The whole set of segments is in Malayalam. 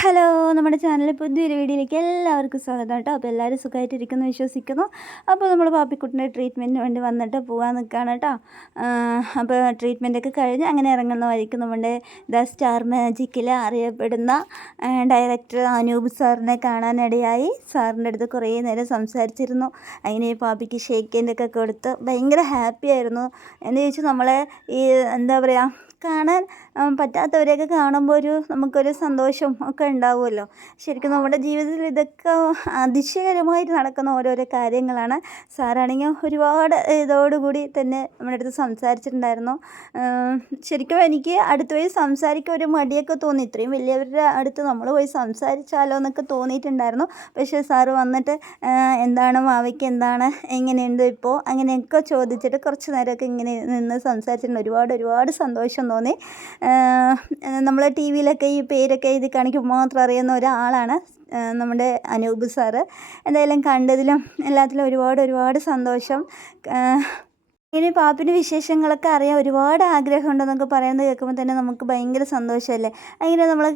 ഹലോ നമ്മുടെ ചാനലിൽ പുതിയൊരു വീഡിയോയിലേക്ക് എല്ലാവർക്കും സ്വാഗതം കേട്ടോ. അപ്പോൾ എല്ലാവരും സുഖമായിട്ടിരിക്കുന്നു വിശ്വസിക്കുന്നു. അപ്പോൾ നമ്മൾ പാപ്പിക്കുട്ടിന്റെ ട്രീറ്റ്മെന്റിന് വേണ്ടി വന്നിട്ട് പോകാൻ നിൽക്കുകയാണ് കേട്ടോ. അപ്പോൾ ട്രീറ്റ്മെന്റൊക്കെ കഴിഞ്ഞ് അങ്ങനെ ഇറങ്ങുന്ന വഴിക്ക് നമ്മുടെ ദ സ്റ്റാർ മാജിക്കിൽ അറിയപ്പെടുന്ന ഡയറക്ടർ അനൂപ് സാറിനെ കാണാനിടയായി. സാറിന്റെ അടുത്ത് കുറേ നേരം സംസാരിച്ചിരുന്നു. അങ്ങനെ പാപ്പിക്ക് ഷേക്ക് ഹൻഡൊക്കെ കൊടുത്ത് ഭയങ്കര ഹാപ്പി ആയിരുന്നു. എന്ന് ചോദിച്ചാൽ നമ്മളെ ഈ എന്താ പറയുക കാണാൻ പറ്റാത്തവരെയൊക്കെ കാണുമ്പോൾ ഒരു നമുക്കൊരു സന്തോഷം ഒക്കെ ഉണ്ടാവുമല്ലോ. ശരിക്കും നമ്മുടെ ജീവിതത്തിൽ ഇതൊക്കെ അതിശയകരമായിട്ട് നടക്കുന്ന ഓരോരോ കാര്യങ്ങളാണ്. സാറാണെങ്കിൽ ഒരുപാട് ഇതോടുകൂടി തന്നെ നമ്മുടെ അടുത്ത് സംസാരിച്ചിട്ടുണ്ടായിരുന്നു. ശരിക്കും എനിക്ക് അടുത്ത് പോയി സംസാരിക്കാൻ ഒരു മടിയൊക്കെ തോന്നി. ഇത്രയും വലിയവരുടെ അടുത്ത് നമ്മൾ പോയി സംസാരിച്ചാലോ എന്നൊക്കെ തോന്നിയിട്ടുണ്ടായിരുന്നു. പക്ഷേ സാറ് വന്നിട്ട് എന്താണ് മാവയ്ക്ക് എന്താണ് എങ്ങനെയുണ്ട് ഇപ്പോൾ അങ്ങനെയൊക്കെ ചോദിച്ചിട്ട് കുറച്ച് നേരമൊക്കെ ഇങ്ങനെ നിന്ന് സംസാരിച്ചിട്ടുണ്ട്. ഒരുപാട് ഒരുപാട് സന്തോഷം തോന്നി. നമ്മൾ ടി വിയിലൊക്കെ ഈ പേരൊക്കെ എഴുതി കാണിക്കുമ്പോൾ മാത്രം അറിയുന്ന ഒരാളാണ് നമ്മുടെ അനൂപ് സാറ്. എന്തായാലും കണ്ടതിലും എല്ലാത്തിലും ഒരുപാട് ഒരുപാട് സന്തോഷം. ഇനി പാപ്പിന് വിശേഷങ്ങളൊക്കെ അറിയാൻ ഒരുപാട് ആഗ്രഹമുണ്ടെന്നൊക്കെ പറയുന്നത് കേൾക്കുമ്പോൾ തന്നെ നമുക്ക് ഭയങ്കര സന്തോഷമല്ലേ? അങ്ങനെ നമ്മൾ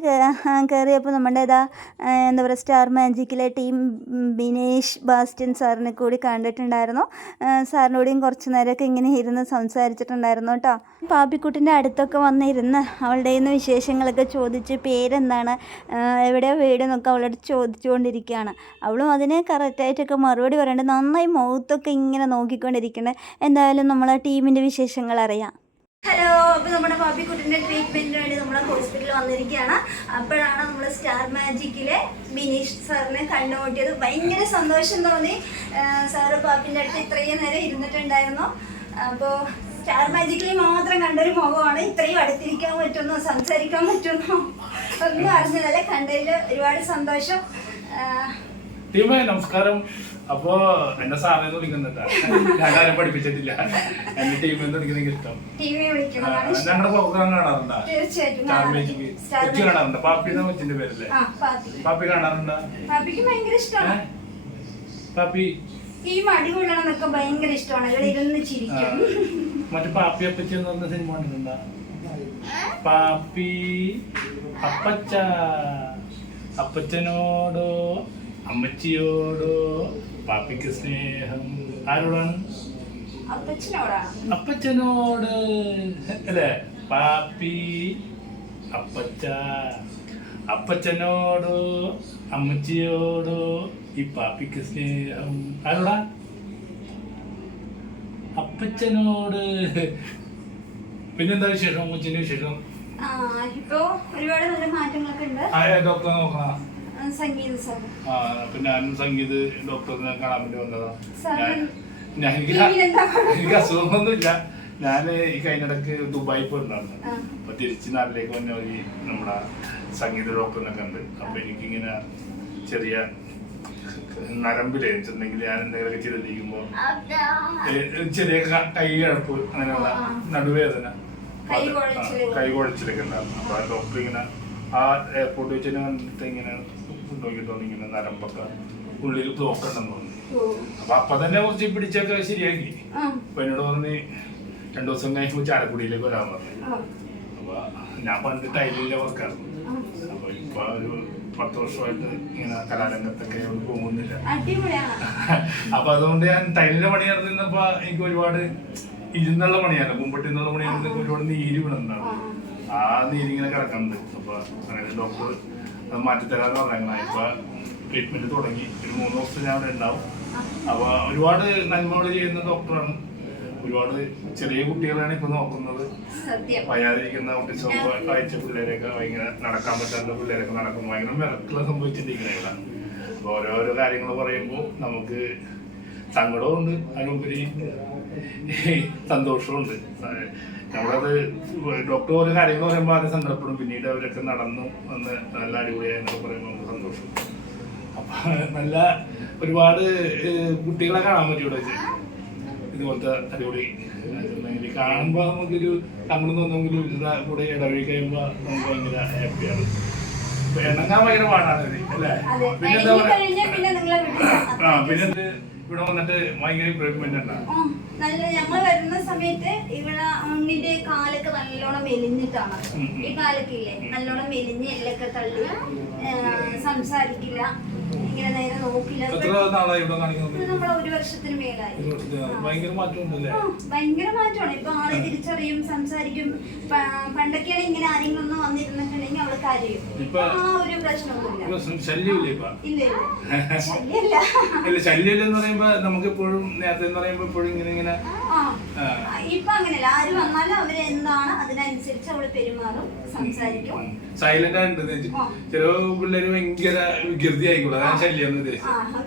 കയറിയപ്പോൾ നമ്മുടെ ഇതാ എന്താ പറയുക സ്റ്റാർ മാജിക്കിലെ ടീം ബിനേഷ് ബാസ്റ്റൻ സാറിനെ കൂടി കണ്ടിട്ടുണ്ടായിരുന്നു. സാറിനോടെയും കുറച്ച് നേരമൊക്കെ ഇങ്ങനെ ഇരുന്ന് സംസാരിച്ചിട്ടുണ്ടായിരുന്നു കേട്ടോ. പാപ്പിക്കുട്ടിന്റെ അടുത്തൊക്കെ വന്നിരുന്ന് അവളുടെ നിന്ന് വിശേഷങ്ങളൊക്കെ ചോദിച്ച് പേരെന്താണ് എവിടെ എവിടെയാണ് വീട് എന്നൊക്കെ അവളോട് ചോദിച്ചുകൊണ്ടിരിക്കുകയാണ്. അവളും അതിന് കറക്റ്റായിട്ടൊക്കെ മറുപടി പറയേണ്ടത് നന്നായി മുഖത്തൊക്കെ ഇങ്ങനെ നോക്കിക്കൊണ്ടിരിക്കണേ. എന്തായാലും നമ്മളെ ടീമിന്റെ വിശേഷങ്ങൾ അറിയാം. ഹലോ അപ്പോൾ നമ്മുടെ പാപ്പിക്കുട്ടിന്റെ ട്രീറ്റ്മെന്റിന് വേണ്ടി നമ്മൾ ഹോസ്പിറ്റലിൽ വന്നിരിക്കുകയാണ്. അപ്പോഴാണ് നമ്മൾ സ്റ്റാർ മാജിക്കിലെ ബിനീഷ് സാറിനെ കണ്ടുമുട്ടിയത്. ഭയങ്കര സന്തോഷം തോന്നി. സാറ് ബാബിന്റെ അടുത്ത് ഇത്രയും നേരം ഇരുന്നിട്ടുണ്ടായിരുന്നു. അപ്പോൾ സ്റ്റാർ മാജിക്കിൽ മാത്രം കണ്ടൊരു മുഖമാണ് ഇത്രയും അടുത്തിരിക്കാൻ പറ്റുന്നു സംസാരിക്കാൻ പറ്റുന്നു? ഒന്നും അറിഞ്ഞതല്ല കണ്ടതിൽ ഒരുപാട് സന്തോഷം. ടീമേ നമസ്കാരം. അപ്പോ എന്നെ സാറേ വിളിക്കുന്നുട്ടാ ഞാൻ ആരും പഠിപ്പിച്ചിട്ടില്ല. എന്റെ ടീമിൽ നിന്ന് വിളിക്കുന്ന എനിക്ക് ഇഷ്ടം. ഞങ്ങളുടെ പ്രോഗ്രാം കാണാറുണ്ടോ? സ്റ്റാർ കാണാറുണ്ട്. മേജിക്ക് കൊച്ചു കാണാറുണ്ട്? പാപ്പി എന്ന കൊച്ചിന്റെ പേരല്ലേ? പാപ്പി. കാണാറുണ്ടോ? പാപ്പി. ഈ മടി കൊള്ളണമെന്നൊക്കെ ഭയങ്കര ഇഷ്ടമാണ്. ഇവിടെ ഇരുന്ന് ചിരിക്കും. മറ്റേ പാപ്പി അപ്പച്ചി എന്ന് പറഞ്ഞ സിനിമ കണ്ടിട്ടുണ്ടോ? പാപ്പി അപ്പച്ച. അപ്പച്ചനോടോ അമ്മച്ചിയോടോ? പാപ്പിക്ക് സ്നേഹം. ആരോടാണ്? അപ്പച്ചനോട്. അല്ലേ? പാപ്പി അപ്പച്ച. അപ്പച്ചനോടോ അമ്മച്ചിയോടോ ഈ പാപ്പിക്ക് സ്നേഹം. ആരോടാ? അപ്പച്ചനോട്. പിന്നെന്താ വിശേഷം? അമ്മച്ചിന്റെ വിശേഷം? ഇപ്പോ ഒരുപാട് നല്ല മാറ്റങ്ങളൊക്കെ ഉണ്ട്. ഡോക്ടറെ നോക്കണം. സംഗീത സാർ ആ പിന്നെ ഞാനും സംഗീത് ഡോക്ടറിനെ കാണാൻ വേണ്ടി വന്നതാ. ഞാൻ എനിക്ക് അസുഖമൊന്നുമില്ല. ഞാൻ ഈ കഴിഞ്ഞിടക്ക് ദുബായി പോയിട്ടുണ്ടായിരുന്നു. അപ്പൊ തിരിച്ച് നാട്ടിലേക്ക് വന്ന വഴി നമ്മുടെ സംഗീത ഡോക്ടറിനെ കണ്ട്. അപ്പൊ എനിക്കിങ്ങനെ ചെറിയ നരമ്പിലെ ചെന്നെങ്കിൽ ഞാൻ എന്തെങ്കിലുമൊക്കെ ചെയ്തിരിക്കുമ്പോ ഏ, ചെറിയ ക- കഴപ്പ് അങ്ങനെയുള്ള നടുവേദന. കൈ കുഴച്ചിലൊക്കെ ഉണ്ടായിരുന്നു. അപ്പൊ ആ ഡോക്ടർ ഇങ്ങനെ ആ എയർപോർട്ട് വെച്ച് കണ്ടിട്ട് ഇങ്ങനെ നോക്കിയിട്ടുണ്ട് ഇങ്ങനെ നരമ്പൊക്കെ ഉള്ളിൽ തോക്കണ്ടെന്ന് തോന്നി അപ്പൊ അപ്പൊ തന്നെ കുറച്ച് പിടിച്ചൊക്കെ ശരിയാക്കി. അപ്പൊ എന്നോട് പറഞ്ഞ് രണ്ടു ദിവസം കഴിയുമ്പോൾ ചാലക്കുടിയിലേക്ക് വരാൻ പറഞ്ഞു. അപ്പൊ ഞാൻ പണ്ട് ടൈലിലെ വർക്കായിരുന്നു അപ്പൊ ഇപ്പൊ ഒരു പത്ത് വർഷമായിട്ട് ഇങ്ങനെ കലാരംഗത്തൊക്കെ പോകുന്നില്ല. അപ്പൊ അതുകൊണ്ട് ഞാൻ ടൈലിന്റെ പണി നടന്നിരുന്നപ്പോ എനിക്ക് ഒരുപാട് ഇരുന്നുള്ള പണിയാണ് കുമ്പട്ടി എന്നുള്ള പണിയാണ് ഒരുപാട് നീര് വിടുന്നുണ്ടാവും ആ നീരിങ്ങനെ കിടക്കുന്നുണ്ട്. അപ്പൊ അങ്ങനെ ഡോക്ടർ മാറ്റിത്തരാന്ന് പറഞ്ഞാൽ ഇപ്പൊ ട്രീറ്റ്മെന്റ് തുടങ്ങി. ഒരു മൂന്ന് ദിവസം ഞാൻ അവിടെ ഉണ്ടാവും. അപ്പൊ ഒരുപാട് നന്മകൾ ചെയ്യുന്ന ഡോക്ടറാണ് ഒരുപാട് ചെറിയ കുട്ടികളാണ് ഇപ്പൊ നോക്കുന്നത്. വയ്യാതിരിക്കുന്ന കുട്ടി കാഴ്ച പിള്ളേരെയൊക്കെ ഭയങ്കര നടക്കാൻ പറ്റാത്ത പിള്ളേരൊക്കെ നടക്കുന്നു ഭയങ്കര മിറക്കിൾ സംഭവിച്ചിരിക്കുന്നതാണ് അപ്പൊ ഓരോരോ കാര്യങ്ങൾ പറയുമ്പോൾ നമുക്ക് സങ്കടമുണ്ട് അതിനുപരി സന്തോഷമുണ്ട് നമ്മളത് ഡോക്ടർ ഒരു കാര്യങ്ങൾ പറയുമ്പോൾ ആദ്യം സങ്കടപ്പെടും. പിന്നീട് അവരൊക്കെ നടന്നു വന്ന് നല്ല അടിപൊളിയായി എന്നൊക്കെ പറയുമ്പോൾ നമുക്ക് സന്തോഷം. അപ്പൊ നല്ല ഒരുപാട് കുട്ടികളെ കാണാൻ പറ്റും ഇവിടെ വെച്ച്. ഇതുപോലത്തെ അടിപൊളി ഇത് കാണുമ്പോൾ നമുക്കൊരു തമിഴ് തോന്നുമെങ്കിലും ഇവരുടെ കൂടെ ഇടവഴി കഴിയുമ്പോൾ നമുക്ക് ഭയങ്കര ഹാപ്പിയാണ് ഇണങ്ങാൻ ഭയങ്കര പാടാണ് അല്ലേ? പിന്നെന്താ പറയാ? ആ പിന്നെ ഇവിടെ വന്നിട്ട് ഭയങ്കര ഇമ്പ്രൂവ്മെന്റ് നല്ല ഞങ്ങൾ വരുന്ന സമയത്ത് ഇവിടെ അമ്മിന്റെ കാലൊക്കെ നല്ലോണം മെലിഞ്ഞിട്ടാണ്. ഈ കാലൊക്കെ ഇല്ലേ നല്ലോണം മെലിഞ്ഞ് എല്ലൊക്കെ തള്ളി സംസാരിക്കില്ല ഇങ്ങനെ നേരെ നോക്കില്ല. നമ്മളെ ഒരു വർഷത്തിന് മേലായി. ഭയങ്കര മാറ്റമാണ്. ഇപ്പൊ ആളെ തിരിച്ചറിയും സംസാരിക്കും. പണ്ടൊക്കെയാണ് ഇങ്ങനെ ആരെങ്കിലും ഒന്ന് വന്നിരുന്നിട്ടുണ്ടെങ്കിൽ അവൾ കരയും. ആ ഒരു പ്രശ്നമൊന്നുമില്ല. ഇല്ല ശല്യമില്ല ഇപ്പൊ? ഇല്ല പറയുമ്പോ നമുക്ക് എപ്പോഴും നേരത്തെ എന്ന് പറയുമ്പോ എപ്പോഴും ഇങ്ങനെ ഇങ്ങനെ ഇപ്പൊ അങ്ങനെയല്ല. ആര് വന്നാലും അവർ എന്താണ് അതിനനുസരിച്ച് അവൾ പെരുമാറും സംസാരിക്കും. സൈലന്റ് ആയിട്ടുണ്ട് ചില പിള്ളേര് ഭയങ്കര വികൃതി ആയിക്കോളൂ. അതാണ് ശല്യം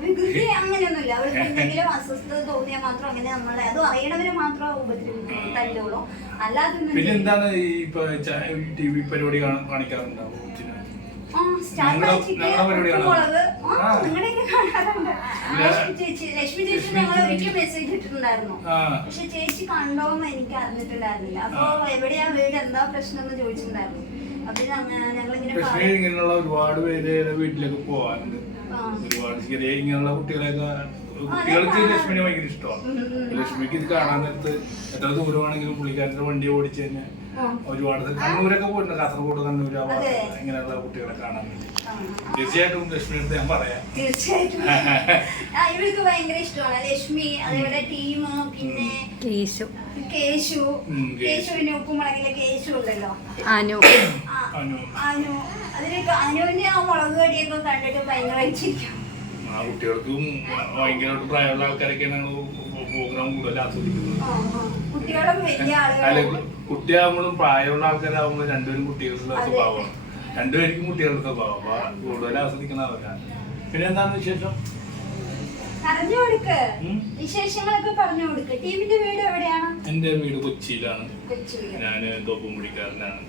വികൃതി അങ്ങനെയൊന്നുമില്ല. അവൾക്ക് എന്തെങ്കിലും അസ്വസ്ഥത തോന്നിയാൽ മാത്രം അങ്ങനെ നമ്മളെ അത് അറിയണവരെ മാത്രം ഉപദ്രവിക്കും തല്ലുള്ളൂ. അല്ലാതെ പിന്നെ എന്താണ് ഈ ടി വി പരിപാടി കാണ- കാണിക്കാറുണ്ടാവും? ലക്ഷ്മി ചേച്ചി ഞങ്ങൾ ഒരിക്കൽ മെസ്സേജ് ഇട്ടിട്ടുണ്ടായിരുന്നു? പക്ഷെ ചേച്ചി കണ്ടോന്ന് എനിക്ക് അറിഞ്ഞിട്ടുണ്ടായിരുന്നില്ല. അപ്പൊ എവിടെയാ വീട് എന്താ പ്രശ്നം എന്ന് ചോദിച്ചിട്ടുണ്ടായിരുന്നു ഇങ്ങനെയുള്ള ഒരുപാട് പേര് വീട്ടിലേക്ക് പോവാറുണ്ട്. ഒരുപാട് ചെറിയ ഇങ്ങനെയുള്ള കുട്ടികളെയൊക്കെ കുട്ടികൾക്ക് ലക്ഷ്മിനെ ഭയങ്കര ഇഷ്ടമാണ്. ലക്ഷ്മിക്ക് ഇത് കാണാൻ നേരത്ത് എത്ര ദൂരമാണെങ്കിലും പുള്ളിക്കാരന്റെ വണ്ടി ഓടിച്ചു ആ. ഒരുപാട് കണ്ണൂരൊക്കെ പോയിട്ടുണ്ട്. കാസർഗോഡ് കണ്ണൂര് ആ ഭാഗത്ത് അതെ. ഇങ്ങനെയുള്ള കുട്ടികളെ കാണാൻ വേണ്ടി. തീർച്ചയായിട്ടും ലക്ഷ്മി അടുത്ത് ഞാൻ പറയാം. തീർച്ചയായിട്ടും. ആ, ഇവൾക്ക് ഭയങ്കര ഇഷ്ടമാണ്. ലക്ഷ്മി അതേപോലെ ടീം പിന്നെ കേശു. കേശു. കേശു. കേശുവിന്റെ ഉപ്പുമുളകിലെ കേശു ഉണ്ടല്ലോ. അനു. അനു. അനുവിന്റെ ആ മുളക് കടിയൊക്കെ കണ്ടിട്ട് ഭയങ്കര ചിരിക്കും. ആ കുട്ടികൾക്കും ഭയങ്കരമായിട്ട് പ്രായമുള്ള ആൾക്കാരൊക്കെയാണ് പ്രോഗ്രാം കൂടുതൽ ആസ്വദിക്കുന്നത്. കുട്ടികളും വലിയ ആളുകളും കുട്ടിയാകുമ്പോഴും പ്രായമുള്ള ആൾക്കാരാകുമ്പോഴും രണ്ടുപേരും കുട്ടികളുടെ. സ്വഭാവമാണ് രണ്ടുപേർക്കും കുട്ടികളുടെ സ്വഭാവം. അപ്പൊ കൂടുതൽ ആസ്വദിക്കുന്ന അവരാണ് പിന്നെ എന്താണ് വിശേഷം? പറഞ്ഞു കൊടുക്ക്? വിശേഷങ്ങളൊക്കെ പറഞ്ഞു കൊടുക്ക്. ടീമിന്റെ വീട് എവിടെയാണ്? എന്റെ വീട് കൊച്ചിയിലാണ്. ഞാൻ ഞാൻ തോപ്പുംപുടിക്കാരനാണ്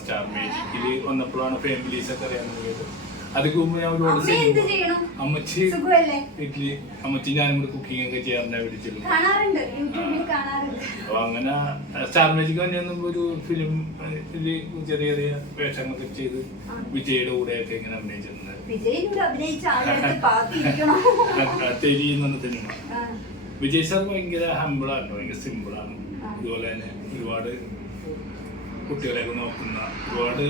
സ്റ്റാർ മേജിക്കിൽ വന്നപ്പോഴാണ് ഫാമിലീസ് ഒക്കെ അറിയാൻ അതിന് മുമ്പ് ഞാൻ അമ്മച്ചി സുഖമല്ലേ? വീട്ടിൽ അമ്മച്ചി ഞാനും കൂടെ കുക്കിംഗ് ഒക്കെ ചെയ്യാറുണ്ട് അപ്പൊ അങ്ങനെ സ്റ്റാർ മേജിക് ഒരു ഫിലിം ചെറിയ ചെറിയ വേഷങ്ങളൊക്കെ ചെയ്ത് വിജയുടെ കൂടെയൊക്കെ ഇങ്ങനെ അഭിനയിച്ചിട്ടുണ്ട്. വിജയിലൂടെ അഭിനയിച്ച ആളെടുത്ത് പാത്തിരിക്കണോ. തെരി എന്ന് പറഞ്ഞ സിനിമ വിജയ് സാർ ഭയങ്കര ഹമ്പിളാണ് ഭയങ്കര സിമ്പിളാണ്. അതുപോലെ തന്നെ ഒരുപാട് കുട്ടികളെയൊക്കെ നോക്കുന്ന ഒരുപാട്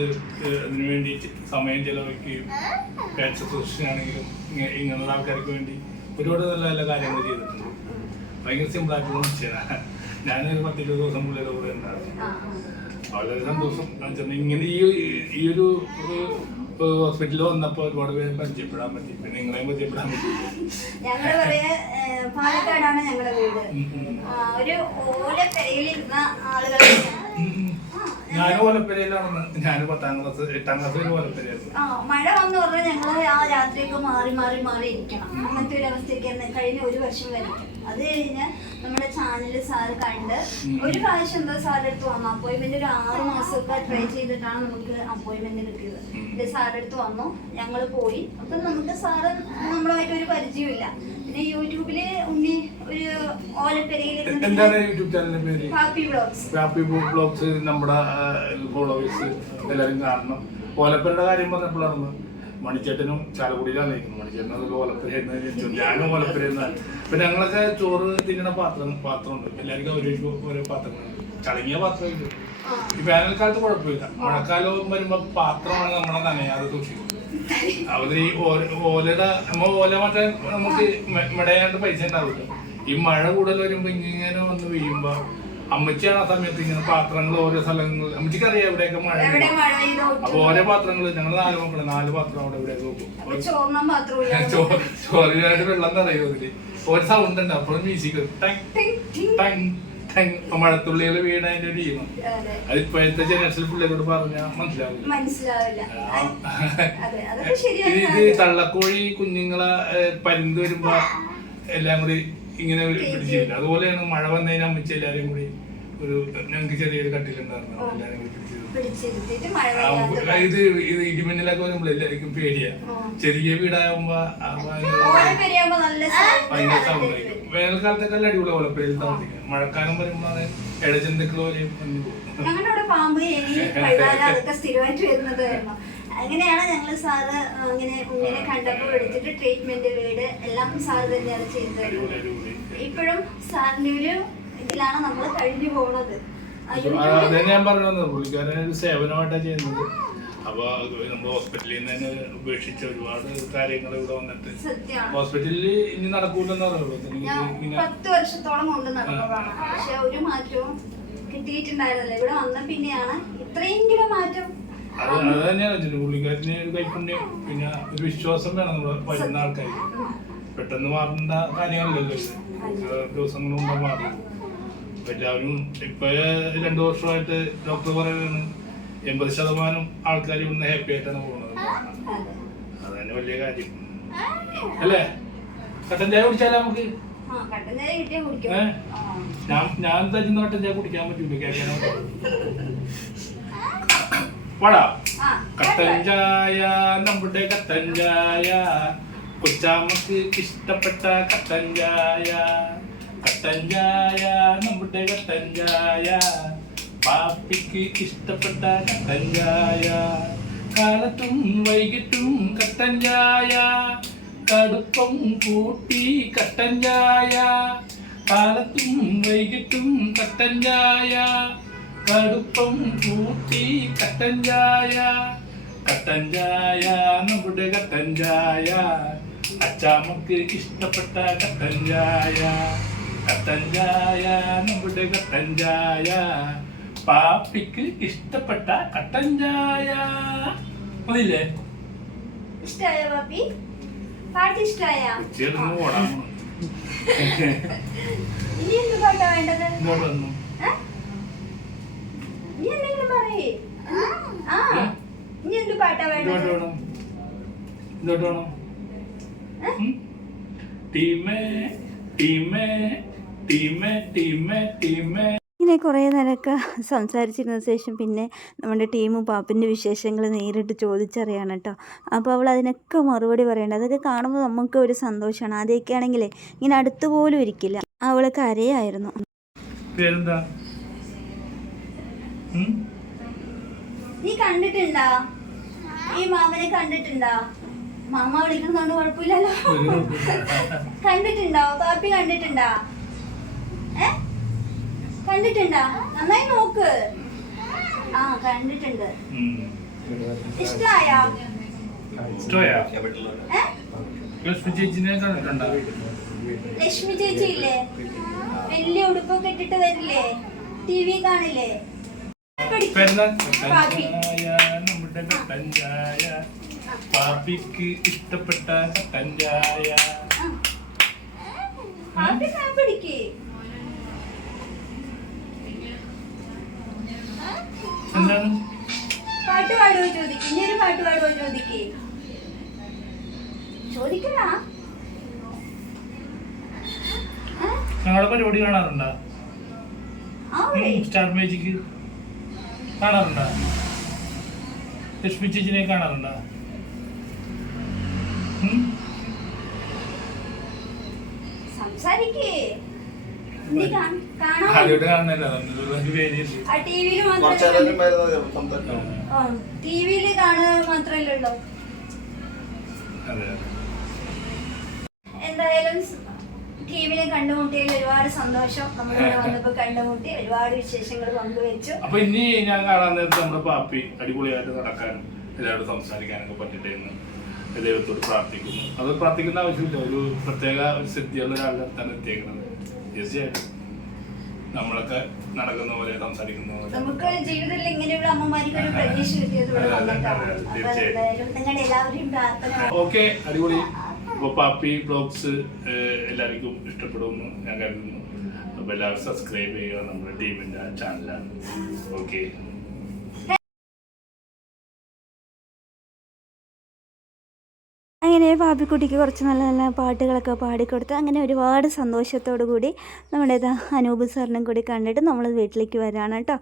അതിനു വേണ്ടി സമയം ചെലവഴിക്കുകയും ക്യാൻസർ സൂക്ഷിച്ചാണെങ്കിലും ഇങ്ങ- ഇങ്ങനെയുള്ള ആൾക്കാർക്ക് വേണ്ടി ഒരുപാട് നല്ല നല്ല കാര്യങ്ങൾ ചെയ്തിട്ടുണ്ട്. ഭയങ്കര സിമ്പിളായിട്ടുള്ള മനുഷ്യനാണ് ഞാനൊരു പത്തിരുപത് ദിവസം പുള്ളിയുടെ കൂടെ ഉണ്ടായിരുന്നു. വളരെ സന്തോഷം. ഇങ്ങനെ ഈ ഈ ഒരു ഹോസ്പിറ്റലിൽ വന്നപ്പോൾ ഒരുപാട് പേരെ പരിചയപ്പെടാൻ പറ്റി. പിന്നെ നിങ്ങളെയും പരിചയപ്പെടാൻ പറ്റി. പറയാ പാലക്കാടാണ് ഞങ്ങളുടെ വീട്. ഒരു ഓലപ്പെരയിലിരുന്ന ആളുകളെ. ഞാനും ഓലപ്പരയിലാണെന്ന്. ഞാൻ പത്താം ക്ലാസ് എട്ടാം ക്ലാസ് വരെ ഓലപ്പരയായിരുന്നു. ആ മഴ വന്നു പറഞ്ഞാൽ ഞങ്ങൾ ആ രാത്രിയൊക്കെ മാറി മാറി മാറി ഇരിക്കണം. അങ്ങനത്തെ ഒരു അവസ്ഥയ്ക്ക് കഴിഞ്ഞ ഒരു വർഷം വരെ. അത് കഴിഞ്ഞ് നമ്മുടെ ചാനൽ സാറ് കണ്ട് ഒരു പ്രാവശ്യം എന്തോ സാറിന്റെ അടുത്ത് വന്നു. അപ്പോയിന്റ്മെന്റ് ഒരു ആറ് മാസമൊക്കെ ട്രൈ ചെയ്തിട്ടാണ് നമുക്ക് അപ്പോയിന്റ്മെന്റ് കിട്ടിയത്. സാറിന്റെ അടുത്ത് വന്നു. ഞങ്ങൾ പോയി. അപ്പൊ നമുക്ക് സാറ് നമ്മളുമായിട്ട് ഒരു പരിചയമില്ല പിന്നെ യൂട്യൂബിൽ ഉണ്ണി ഒരു ഓലപ്പെരയിൽ എന്താണ് യൂട്യൂബ് ചാനലിന്റെ പേര്? ഹാപ്പി ബ്ലോഗ്സ് നമ്മുടെ ഫോളോവേഴ്സ് എല്ലാവരും കാണണം. ഓലപ്പരയുടെ കാര്യം പറഞ്ഞപ്പോഴാണ് മണിച്ചേട്ടനും ചാലക്കുടിയിലാണ് നിൽക്കുന്നത് മണിച്ചേട്ടൻ ഓലപ്പരയെന്ന് ചോദിച്ചു ഞാനും ഓലപ്പരയെന്നാണ് അപ്പൊ ഞങ്ങളൊക്കെ ചോറ് തിന്നണ പാത്രം പാത്രമുണ്ട്. എല്ലാവർക്കും ഓരോ ഓരോ പാത്രങ്ങളുണ്ട് ചളങ്ങിയ പാത്രമില്ല ഈ വേനൽക്കാലത്ത് കുഴപ്പമില്ല. മഴക്കാലം വരുമ്പോ പാത്രമാണ് നമ്മളെ നനയാതെ സൂക്ഷിക്കുന്നത് അവർ ഓലയുടെ നമ്മ ഓല മറ്റേ നമുക്ക് മെടയാണ്ട് പൈസ ഉണ്ടാവില്ല ഈ മഴ കൂടുതൽ വരുമ്പോ ഇങ്ങനെ വന്ന് വീഴുമ്പോ അമ്മച്ചിയാണ് ആ സമയത്ത് ഇങ്ങനെ പാത്രങ്ങൾ ഓരോ സ്ഥലങ്ങളിൽ അമ്മച്ചിക്ക് അറിയാം എവിടെയൊക്കെ മഴ അപ്പൊ ഓരോ പാത്രങ്ങൾ ഞങ്ങൾ നാല് മക്കളെ നാല് പാത്രം അവിടെ ഇവിടെ നോക്കും ചോറിനായിട്ട് വെള്ളം നിറയും അതിൽ. ഒരു സൗണ്ട് ഉണ്ട് അപ്പോഴും മ്യൂസിക്. ടങ് ടിങ്. ടിങ്. മഴത്തുള്ളികൾ വീണതിന്റെ ഒരു ഈണം അതെ. അത് ഇപ്പോഴത്തെ ജനറേഷൻ പിള്ളേരോട് പറഞ്ഞാൽ മനസ്സിലാവില്ല. ഇത് തള്ളക്കോഴി കുഞ്ഞുങ്ങളെ പരിന്ത് വരുമ്പോ എല്ലാം കൂടി ഇങ്ങനെ പിടിച്ചില്ല അതുപോലെയാണ് മഴ വന്നതിന് അമ്മച്ച എല്ലാരും കൂടി ഒരു ഞങ്ങൾക്ക് ചെറിയൊരു കട്ടിലുണ്ടായിരുന്നു. എല്ലാരും കൂടി ഇത് ഇത് ഇടിമിന്നലൊക്കെ വരുമ്പോൾ എല്ലാവർക്കും പേടിയാ. ചെറിയ വീടാകുമ്പോ ഭയങ്കര- വേനൽക്കാലത്തൊക്കെ അടിപൊളി ഓലപ്പേരിൽ താമസിക്കാം. മഴക്കാലം പോലെയും വന്നു പോകും. ഞങ്ങളുടെ പാമ്പ് എലി പഴുതാര അതൊക്കെ സ്ഥിരമായിട്ട് വരുന്നതായിരുന്നു. അങ്ങനെയാണ് ഞങ്ങൾ സാറ് ഇങ്ങനെ കുഞ്ഞിനെ കണ്ടപ്പോൾ എടുത്തിട്ട് ട്രീറ്റ്മെന്റ് വീട് എല്ലാം സാറ് തന്നെയാണ് ചെയ്തു തരുന്നത് ഇപ്പോഴും സാറിന്റെ ഒരു ഇതിലാണ് നമ്മൾ കഴിഞ്ഞു പോണത്. അതെ അത് ഞാൻ പറഞ്ഞത്. പുള്ളിക്കാരൻ ഒരു സേവനമായിട്ടാണ് ചെയ്യുന്നത്. അപ്പൊ നമ്മൾ ഹോസ്പിറ്റലിൽ നിന്ന് തന്നെ ഉപേക്ഷിച്ച ഒരുപാട് കാര്യങ്ങൾ ഇവിടെ വന്നിട്ട്. ഹോസ്പിറ്റലിൽ ഇനി നടക്കൂലെന്ന് പറയുള്ളൂ. പത്ത് വർഷത്തോളം കൊണ്ട് നടന്നതാണ്. പക്ഷെ ഒരു മാറ്റവും കിട്ടിയിട്ടുണ്ടായിരുന്നില്ല. ഇവിടെ വന്ന പിന്നെയാണ് ഇത്രയെങ്കിലും മാറ്റം. അത് അത് തന്നെയാണ് പുള്ളിക്കാരന് ഒരു കൈപ്പുണ്യം പിന്നെ ഒരു വിശ്വാസം വേണം നമ്മുടെ വരുന്ന ആൾക്കാർ പെട്ടെന്ന് മാറേണ്ട കാര്യങ്ങളല്ലല്ലോ ഇത്. ദിവസങ്ങൾ കൊണ്ട് മാറും. എല്ലാവരും ഇപ്പൊ രണ്ടു വർഷമായിട്ട് ഡോക്ടർ പറയുന്നത് എൺപത് ശതമാനം ആൾക്കാർ ഇവിടുന്ന് ഹാപ്പി ആയിട്ടാണ് പോകുന്നത്. അതെ. തന്നെ വലിയ കാര്യം. അല്ലേ? കട്ടൻ ചായ കുടിച്ചാലോ നമുക്ക്. ഞാൻ ഞാൻ തരുന്ന കട്ടൻ ചായ കുടിക്കാൻ പറ്റൂല കേൾക്കാനോ? വാടാ. കട്ടൻ ചായ നമ്മുടെ കട്ടൻ ചായ. കൊച്ചാമ്മക്ക് ഇഷ്ടപ്പെട്ട കട്ടൻ ചായ. കട്ടൻ ചായ നമ്മുടെ കട്ടൻ ചായ. പാപ്പിക്ക് ഇഷ്ടപ്പെട്ട കട്ടൻ ചായ കാലത്തും വൈകിട്ടും കട്ടൻ ചായ കടുപ്പം കൂട്ടി കട്ടൻ ചായ കാലത്തും വൈകിട്ടും കട്ടൻ ചായ കടുപ്പം കൂട്ടി കട്ടൻ ചായ കട്ടൻ ചായ നമ്മുടെ കട്ടൻ ചായ അച്ചാമ്മക്ക് ഇഷ്ടപ്പെട്ട കട്ടൻ ചായ കട്ടൻ ചായ നമ്മുടെ കട്ടൻ ചായ പാപ്പിക്ക് ഇഷ്ടപ്പെട്ട കട്ടൻ ചായ. മതിയില്ലേ? ഇഷ്ടായോ പാപ്പി? പാട്ട് ഇഷ്ടായ? ചേർന്ന് ഓടാം ഇനി എന്ത് പാട്ടാ വേണ്ടത്? ഇങ്ങോട്ട് വന്നു ഏ? ഇനി എന്തെങ്കിലും പറയേ. ആ ഇനി എന്ത് പാട്ടാ ഇങ്ങോട്ട് വേണ്ടത് വേണം. ഇങ്ങോട്ട് വേണം. ഏ? ഉം? ടീമേ ടീമേ ടീമേ ടീമേ ടീമേ. ഇങ്ങനെ കുറേ നേരമൊക്കെ സംസാരിച്ചിരുന്ന ശേഷം പിന്നെ നമ്മുടെ ടീം പാപ്പിന്റെ വിശേഷങ്ങൾ നേരിട്ട് ചോദിച്ചറിയാണ് കേട്ടോ. അപ്പോൾ അവൾ അതിനൊക്കെ മറുപടി പറയേണ്ടത് അതൊക്കെ കാണുമ്പോൾ നമുക്ക് ഒരു സന്തോഷമാണ്. ആദ്യമൊക്കെ ആണെങ്കിലേ ഇങ്ങനെ അടുത്ത് പോലും ഇരിക്കില്ല. അവൾ കരയായിരുന്നു. നീ കണ്ടിട്ടുണ്ടോ? ഈ മാമനെ കണ്ടിട്ടുണ്ടോ? മാമ വിളിക്കുന്നതുകൊണ്ട് കുഴപ്പമില്ലല്ലോ. കണ്ടിട്ടുണ്ടോ? പാപ്പി കണ്ടിട്ടുണ്ടോ? കണ്ടിട്ടുണ്ടോ? നന്നായി നോക്ക്. ആ കണ്ടിട്ടുണ്ട്. ഇഷ്ടായോ? ലക്ഷ്മി ചേച്ചിനെ കണ്ടിട്ടുണ്ടോ ലക്ഷ്മി ചേച്ചി ഇല്ലേ? വലിയ ഉടുപ്പൊക്കെ ഇട്ടിട്ട് വരില്ലേ? ടി വി കാണില്ലേ? പാപ്പിക്ക് ഇഷ്ടപ്പെട്ട കട്ടൻ ചായ. പാപ്പി ഞാൻ പിടിക്ക് എന്താണ്? പാട്ട് പാടുവോ ചോദിക്ക്. ഇനി ഒരു പാട്ട് പാടുവോ ചോദിക്ക്. ചോദിക്കണ ഞങ്ങളുടെ പരിപാടി കാണാറുണ്ടോ? സ്റ്റാർ മേജിക്ക് കാണാറുണ്ടോ? ലക്ഷ്മി ചേച്ചിനെ കാണാറുണ്ടോ? സംസാരിക്കേ. ആദ്യമായിട്ട് കാണുന്നില്ല അതുകൊണ്ട് പേരില്ല ആ ടി വിയിൽ കുറച്ചേരം മാത്രമേ വരുന്നത് സംസാരിക്കാം ടി വിയിൽ കാണുക മാത്രമല്ലേ ഉള്ളൂ. എന്തായാലും ടീമിനെ കണ്ടുമുട്ടിയതിൽ ഒരുപാട് സന്തോഷം. നമ്മളിവിടെ വന്നപ്പോൾ കണ്ടുമുട്ടി ഒരുപാട് വിശേഷങ്ങൾ പങ്കുവെച്ചു. അപ്പൊ ഇനി ഞാൻ കാണാൻ നേരത്തെ നമ്മുടെ പാപ്പി അടിപൊളിയായിട്ട് നടക്കാനും എല്ലാവരോടും സംസാരിക്കാനൊക്കെ പറ്റട്ടെ എന്ന് ദൈവത്തോട് പ്രാർത്ഥിക്കുന്നു. അത് പ്രാർത്ഥിക്കുന്ന ആവശ്യമില്ല. ഒരു പ്രത്യേക ഒരു സിദ്ധിയുള്ള ഒരാളുടെ അടുത്താണ് എത്തിയേക്കുന്നത് തീർച്ചയായിട്ടും. നമ്മളൊക്കെ നടക്കുന്ന പോലെ സംസാരിക്കുന്ന പോലെ. നമുക്ക് ജീവിതത്തിൽ ഇങ്ങനെയുള്ള അമ്മമാർക്ക് ഒരു പ്രതീക്ഷ കിട്ടിയത് ഓക്കെ അടിപൊളി. അപ്പോൾ പാപ്പി ബ്ലോഗ്സ് എല്ലാവർക്കും ഇഷ്ടപ്പെടുമെന്ന് ഞാൻ കരുതുന്നു. അപ്പോൾ എല്ലാവരും സബ്സ്ക്രൈബ് ചെയ്യുക നമ്മുടെ ടീമിന്റെ ചാനലാണ് ഓക്കെ. പാപ്പിക്കുട്ടിക്ക് കുറച്ച് നല്ല നല്ല പാട്ടുകളൊക്കെ പാടിക്കൊടുത്ത് അങ്ങനെ ഒരുപാട് സന്തോഷത്തോടു കൂടി നമ്മുടെ അനൂപ് സാറിനും കൂടി കണ്ടിട്ട് നമ്മൾ വീട്ടിലേക്ക് വരാണ് കേട്ടോ.